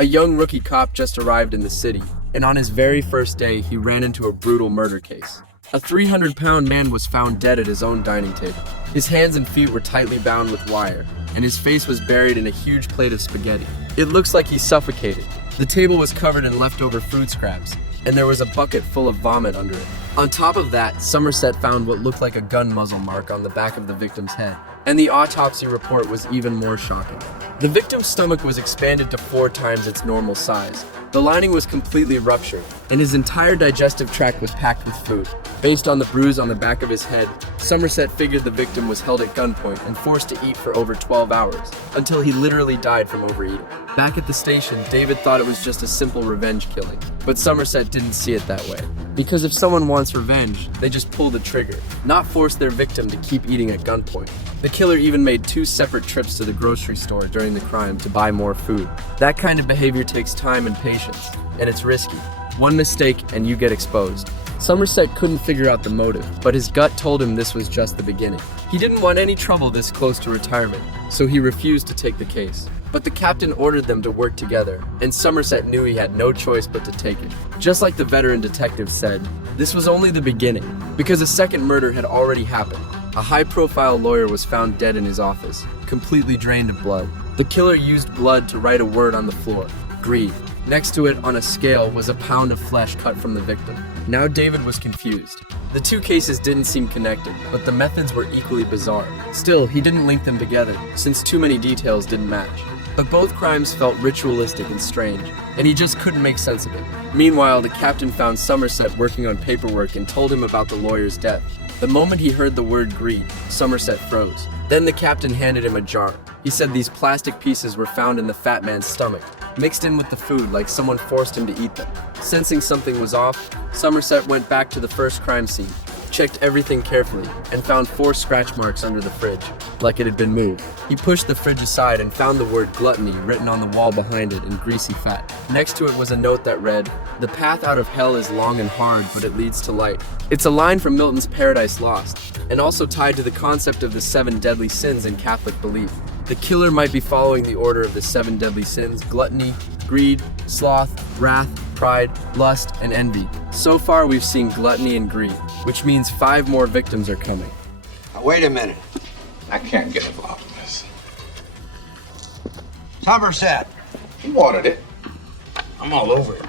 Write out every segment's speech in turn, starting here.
A young rookie cop just arrived in the city, and on his very first day, he ran into a brutal murder case. A 300-pound man was found dead at his own dining table. His hands and feet were tightly bound with wire, and his face was buried in a huge plate of spaghetti. It looks like he suffocated. The table was covered in leftover food scraps, and there was a bucket full of vomit under it. On top of that, Somerset found what looked like a gun muzzle mark on the back of the victim's head, and the autopsy report was even more shocking. The victim's stomach was expanded to 4 times its normal size. The lining was completely ruptured, and his entire digestive tract was packed with food. Based on the bruise on the back of his head, Somerset figured the victim was held at gunpoint and forced to eat for over 12 hours, until he literally died from overeating. Back at the station, David thought it was just a simple revenge killing, but Somerset didn't see it that way. Because if someone wants revenge, they just pull the trigger, not force their victim to keep eating at gunpoint. The killer even made 2 separate trips to the grocery store during the crime to buy more food. That kind of behavior takes time and patience, and it's risky. One mistake and you get exposed. Somerset couldn't figure out the motive, but his gut told him this was just the beginning. He didn't want any trouble this close to retirement, so he refused to take the case. But the captain ordered them to work together, and Somerset knew he had no choice but to take it. Just like the veteran detective said, this was only the beginning, because a second murder had already happened. A high-profile lawyer was found dead in his office, completely drained of blood. The killer used blood to write a word on the floor: greed. Next to it, on a scale, was a pound of flesh cut from the victim. Now David was confused. The 2 cases didn't seem connected, but the methods were equally bizarre. Still, he didn't link them together, since too many details didn't match. But both crimes felt ritualistic and strange, and he just couldn't make sense of it. Meanwhile, the captain found Somerset working on paperwork and told him about the lawyer's death. The moment he heard the word greed, Somerset froze. Then the captain handed him a jar. He said these plastic pieces were found in the fat man's stomach, mixed in with the food like someone forced him to eat them. Sensing something was off, Somerset went back to the first crime scene, checked everything carefully, and found 4 scratch marks under the fridge, like it had been moved. He pushed the fridge aside and found the word gluttony written on the wall behind it in greasy fat. Next to it was a note that read, "The path out of hell is long and hard, but it leads to light." It's a line from Milton's Paradise Lost, and also tied to the concept of the 7 deadly sins in Catholic belief. The killer might be following the order of the 7 deadly sins: gluttony, greed, sloth, wrath, pride, lust, and envy. So far, we've seen gluttony and greed, which means 5 more victims are coming. Now, wait a minute. I can't get involved in this. Somerset. He wanted it. I'm all over it.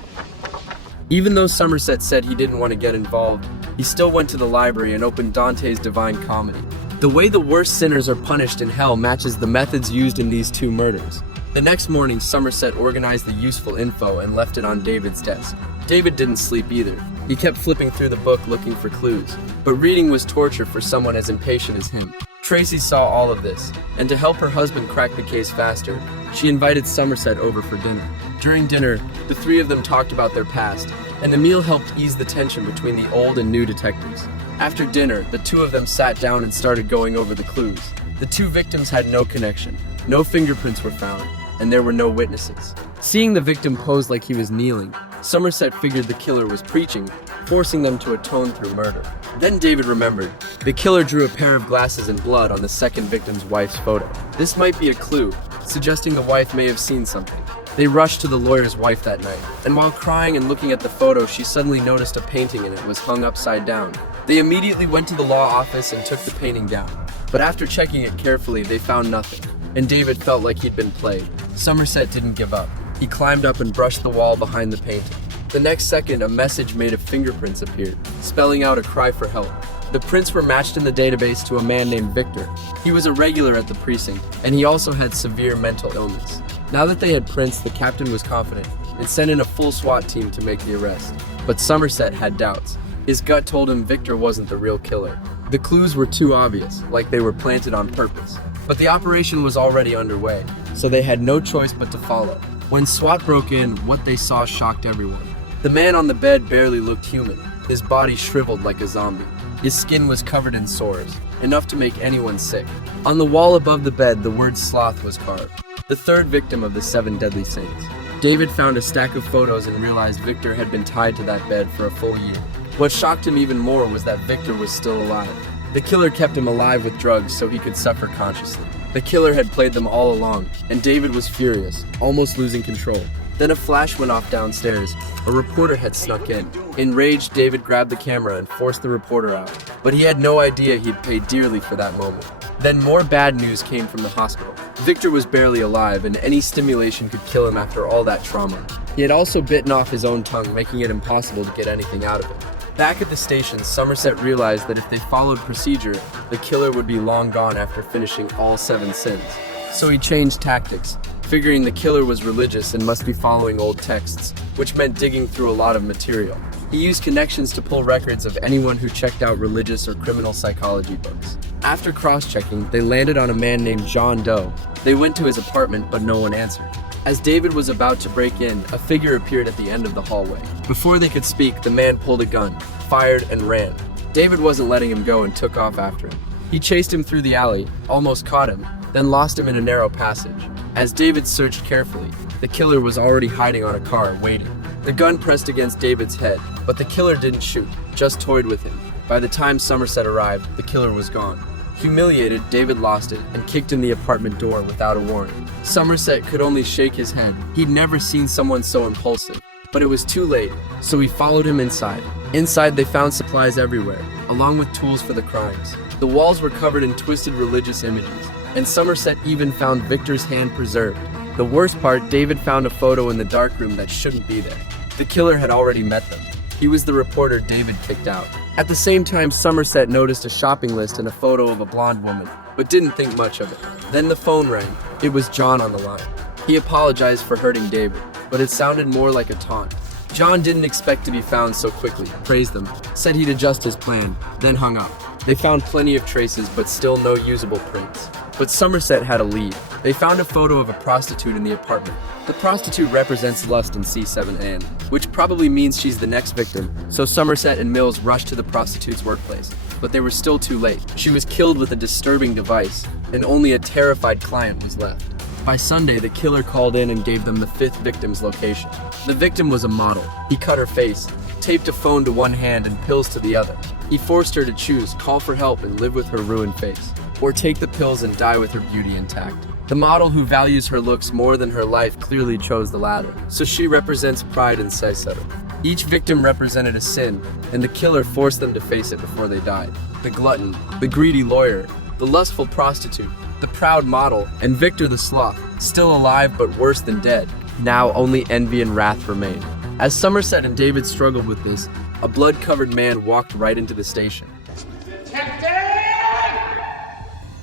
Even though Somerset said he didn't want to get involved, he still went to the library and opened Dante's Divine Comedy. The way the worst sinners are punished in hell matches the methods used in these 2 murders. The next morning, Somerset organized the useful info and left it on David's desk. David didn't sleep either. He kept flipping through the book looking for clues, but reading was torture for someone as impatient as him. Tracy saw all of this, and to help her husband crack the case faster, she invited Somerset over for dinner. During dinner, the 3 of them talked about their past, and the meal helped ease the tension between the old and new detectives. After dinner, the 2 of them sat down and started going over the clues. The 2 victims had no connection, no fingerprints were found, and there were no witnesses. Seeing the victim pose like he was kneeling, Somerset figured the killer was preaching, forcing them to atone through murder. Then David remembered. The killer drew a pair of glasses in blood on the second victim's wife's photo. This might be a clue, suggesting the wife may have seen something. They rushed to the lawyer's wife that night, and while crying and looking at the photo, she suddenly noticed a painting in it was hung upside down. They immediately went to the law office and took the painting down. But after checking it carefully, they found nothing, and David felt like he'd been played. Somerset didn't give up. He climbed up and brushed the wall behind the painting. The next second, a message made of fingerprints appeared, spelling out a cry for help. The prints were matched in the database to a man named Victor. He was a regular at the precinct, and he also had severe mental illness. Now that they had prints, the captain was confident and sent in a full SWAT team to make the arrest. But Somerset had doubts. His gut told him Victor wasn't the real killer. The clues were too obvious, like they were planted on purpose. But the operation was already underway, so they had no choice but to follow. When SWAT broke in, what they saw shocked everyone. The man on the bed barely looked human, his body shriveled like a zombie. His skin was covered in sores, enough to make anyone sick. On the wall above the bed, the word sloth was carved, the 3rd victim of the 7 deadly sins. David found a stack of photos and realized Victor had been tied to that bed for a full year. What shocked him even more was that Victor was still alive. The killer kept him alive with drugs so he could suffer consciously. The killer had played them all along, and David was furious, almost losing control. Then a flash went off downstairs. A reporter had snuck in. Enraged, David grabbed the camera and forced the reporter out. But he had no idea he'd paid dearly for that moment. Then more bad news came from the hospital. Victor was barely alive, and any stimulation could kill him after all that trauma. He had also bitten off his own tongue, making it impossible to get anything out of him. Back at the station, Somerset realized that if they followed procedure, the killer would be long gone after finishing all 7 sins. So he changed tactics, figuring the killer was religious and must be following old texts, which meant digging through a lot of material. He used connections to pull records of anyone who checked out religious or criminal psychology books. After cross-checking, they landed on a man named John Doe. They went to his apartment, but no one answered. As David was about to break in, a figure appeared at the end of the hallway. Before they could speak, the man pulled a gun, fired, and ran. David wasn't letting him go and took off after him. He chased him through the alley, almost caught him, then lost him in a narrow passage. As David searched carefully, the killer was already hiding on a car, waiting. The gun pressed against David's head, but the killer didn't shoot, just toyed with him. By the time Somerset arrived, the killer was gone. Humiliated, David lost it and kicked in the apartment door without a warning. Somerset could only shake his head. He'd never seen someone so impulsive. But it was too late, so he followed him inside. Inside, they found supplies everywhere, along with tools for the crimes. The walls were covered in twisted religious images, and Somerset even found Victor's hand preserved. The worst part, David found a photo in the darkroom that shouldn't be there. The killer had already met them. He was the reporter David kicked out. At the same time, Somerset noticed a shopping list and a photo of a blonde woman, but didn't think much of it. Then the phone rang. It was John on the line. He apologized for hurting David, but it sounded more like a taunt. John didn't expect to be found so quickly, praised them, said he'd adjust his plan, then hung up. They found plenty of traces, but still no usable prints. But Somerset had a lead. They found a photo of a prostitute in the apartment. The prostitute represents lust in C7N, which probably means she's the next victim, so Somerset and Mills rushed to the prostitute's workplace. But they were still too late. She was killed with a disturbing device, and only a terrified client was left. By Sunday, the killer called in and gave them the 5th victim's location. The victim was a model. He cut her face, taped a phone to one hand and pills to the other. He forced her to choose, call for help and live with her ruined face, or take the pills and die with her beauty intact. The model, who values her looks more than her life, clearly chose the latter, so she represents pride and Caesaro. Each victim represented a sin, and the killer forced them to face it before they died. The glutton, the greedy lawyer, the lustful prostitute, the proud model, and Victor the sloth, still alive but worse than dead. Now only envy and wrath remained. As Somerset and David struggled with this, a blood-covered man walked right into the station.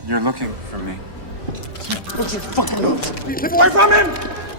You're looking for me. Put your fucking hands. Get away from him!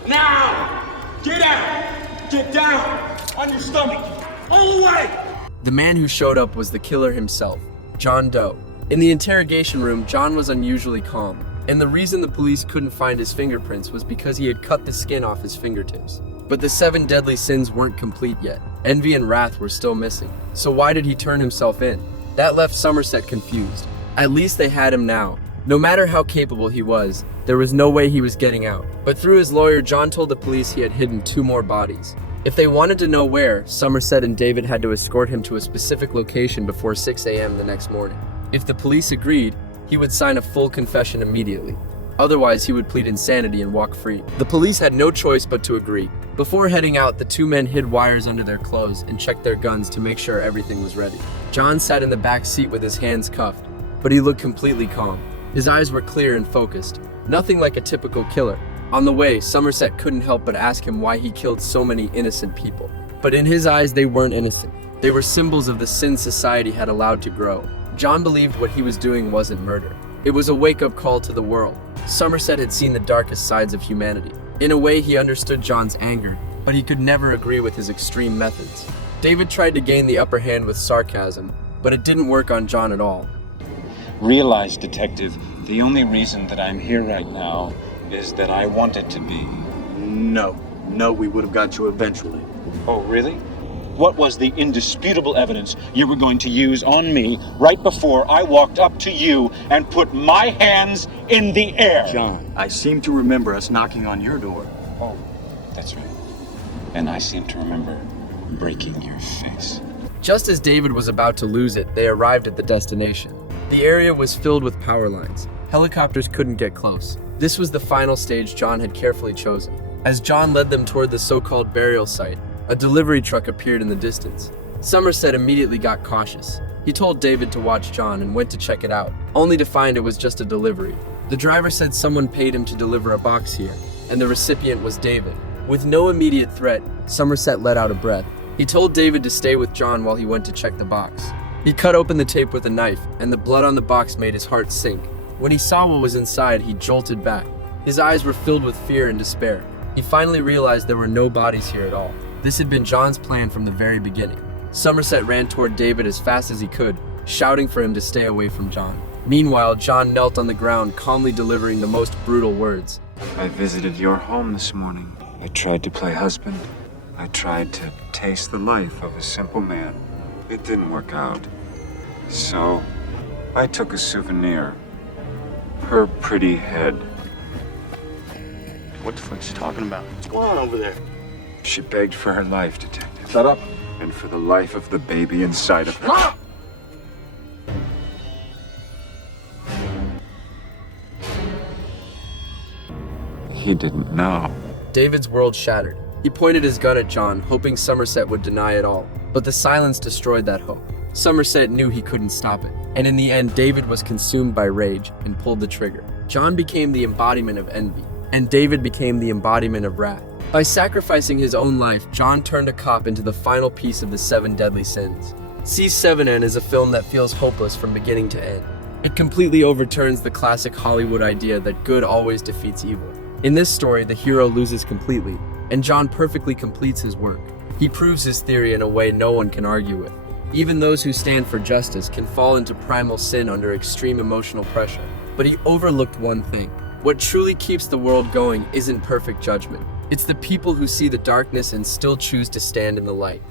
Now! Get out! Get down! On your stomach! All the way! The man who showed up was the killer himself, John Doe. In the interrogation room, John was unusually calm, and the reason the police couldn't find his fingerprints was because he had cut the skin off his fingertips. But the 7 deadly sins weren't complete yet. Envy and wrath were still missing. So why did he turn himself in? That left Somerset confused. At least they had him now. No matter how capable he was, there was no way he was getting out. But through his lawyer, John told the police he had hidden 2 more bodies. If they wanted to know where, Somerset and David had to escort him to a specific location before 6 a.m. the next morning. If the police agreed, he would sign a full confession immediately. Otherwise, he would plead insanity and walk free. The police had no choice but to agree. Before heading out, the 2 men hid wires under their clothes and checked their guns to make sure everything was ready. John sat in the back seat with his hands cuffed, but he looked completely calm. His eyes were clear and focused, nothing like a typical killer. On the way, Somerset couldn't help but ask him why he killed so many innocent people. But in his eyes, they weren't innocent. They were symbols of the sin society had allowed to grow. John believed what he was doing wasn't murder. It was a wake-up call to the world. Somerset had seen the darkest sides of humanity. In a way, he understood John's anger, but he could never agree with his extreme methods. David tried to gain the upper hand with sarcasm, but it didn't work on John at all. Realize, Detective, the only reason that I'm here right now is that I wanted to be. No, we would have got you eventually. Oh, really? What was the indisputable evidence you were going to use on me right before I walked up to you and put my hands in the air? John, I seem to remember us knocking on your door. Oh, that's right. And I seem to remember breaking your face. Just as David was about to lose it, they arrived at the destination. The area was filled with power lines. Helicopters couldn't get close. This was the final stage John had carefully chosen. As John led them toward the so-called burial site, a delivery truck appeared in the distance. Somerset immediately got cautious. He told David to watch John and went to check it out, only to find it was just a delivery. The driver said someone paid him to deliver a box here, and the recipient was David. With no immediate threat, Somerset let out a breath. He told David to stay with John while he went to check the box. He cut open the tape with a knife, and the blood on the box made his heart sink. When he saw what was inside, he jolted back. His eyes were filled with fear and despair. He finally realized there were no bodies here at all. This had been John's plan from the very beginning. Somerset ran toward David as fast as he could, shouting for him to stay away from John. Meanwhile, John knelt on the ground, calmly delivering the most brutal words. I visited your home this morning. I tried to play husband. I tried to taste the life of a simple man. It didn't work out. So, I took a souvenir. Her pretty head. What the fuck's she talking about? What's going on over there? She begged for her life, Detective. Shut up. And for the life of the baby inside of her. He didn't know. David's world shattered. He pointed his gun at John, hoping Somerset would deny it all. But the silence destroyed that hope. Somerset knew he couldn't stop it. And in the end, David was consumed by rage and pulled the trigger. John became the embodiment of envy, and David became the embodiment of wrath. By sacrificing his own life, John turned a cop into the final piece of the 7 deadly sins. C7N is a film that feels hopeless from beginning to end. It completely overturns the classic Hollywood idea that good always defeats evil. In this story, the hero loses completely, and John perfectly completes his work. He proves his theory in a way no one can argue with. Even those who stand for justice can fall into primal sin under extreme emotional pressure. But he overlooked one thing. What truly keeps the world going isn't perfect judgment. It's the people who see the darkness and still choose to stand in the light.